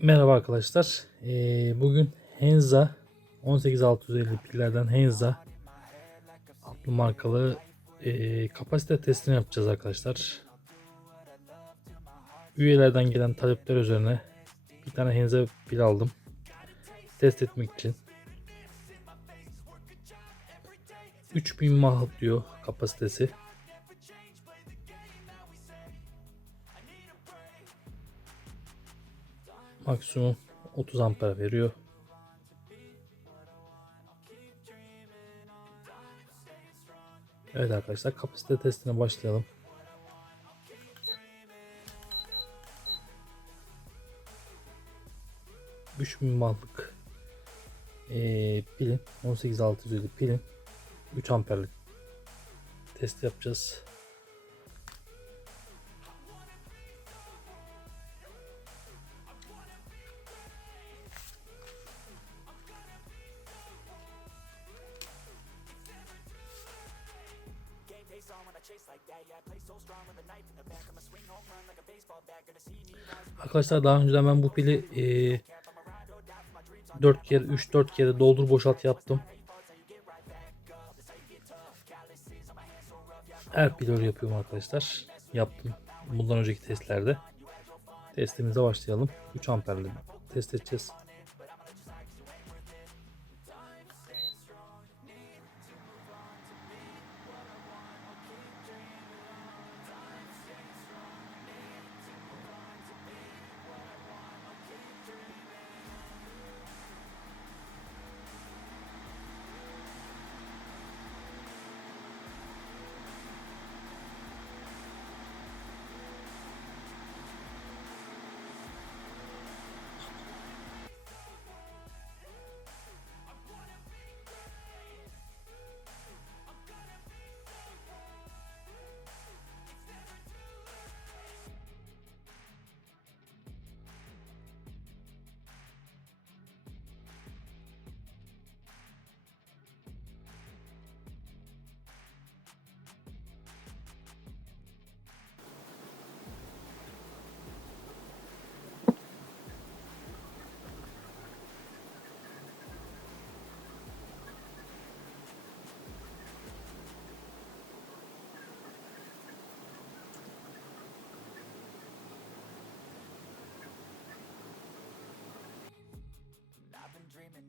Merhaba arkadaşlar. Ee, bugün Henza 18650 pillerden Henza adlı markalı ee, kapasite testini yapacağız arkadaşlar. Üyelerden gelen talepler üzerine bir tane Henza pil aldım. Test etmek için. 3000 mAh diyor kapasitesi. Maksimum 30 amper veriyor. Evet arkadaşlar kapasite testine başlayalım. Bin wattlık ee, pilin 18650 pilin 3 amperlik test yapacağız. Arkadaşlar daha önceden ben bu pili e, 4 kere 3-4 kere doldur boşalt yaptım. Pil öyle yapıyorum arkadaşlar. Yaptım bundan önceki testlerde. Testimize başlayalım. 3 amperli test edeceğiz.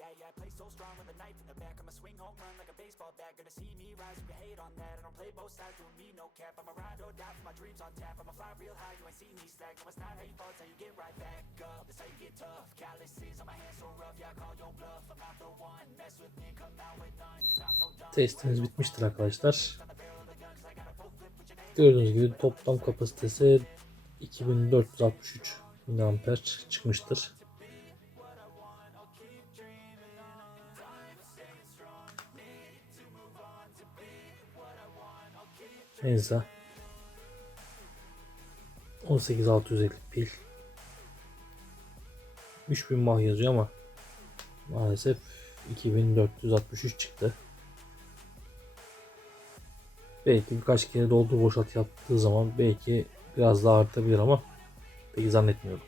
Yeah, I play so strong with a knife in the back. I'ma swing home run like a baseball bat. Gonna see me rise, you can hate on that. I don't play both sides, doing me no cap. I'ma ride or die for my dreams on tap. I'ma fly real high, you ain't see me slack. No, it's not how you fall, it's how you get right back up. That's how you get tough. Calluses on my hands so rough, yeah, I call your bluff. I'm not the one. Mess with me, come out with none. I'm so done. Testimiz bitmiştir arkadaşlar. Gördüğünüz gibi toplam kapasitesi 2463 mAh çıkmıştır. Enza 18650 pil 3000 mAh yazıyor ama maalesef 2463 çıktı. Belki birkaç kere doldur boşalt yaptığı zaman belki biraz daha artabilir ama pek zannetmiyorum.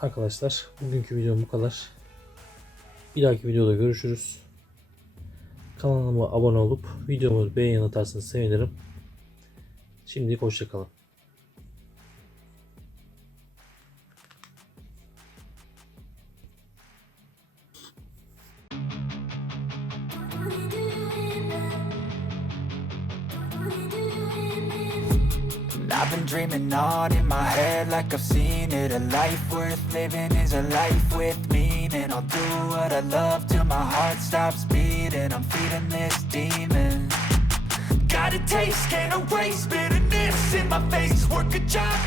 Arkadaşlar bugünkü videom bu kadar. Bir dahaki videoda görüşürüz. Kanalıma abone olup videomu beğeni atarsanız sevinirim. Şimdilik hoşçakalın. I've been dreaming on in my head like I've seen it A life worth living is a life with meaning I'll do what I love till my heart stops beating. I'm feeding this demon. Got a taste, can't erase bitterness in my face. Work a job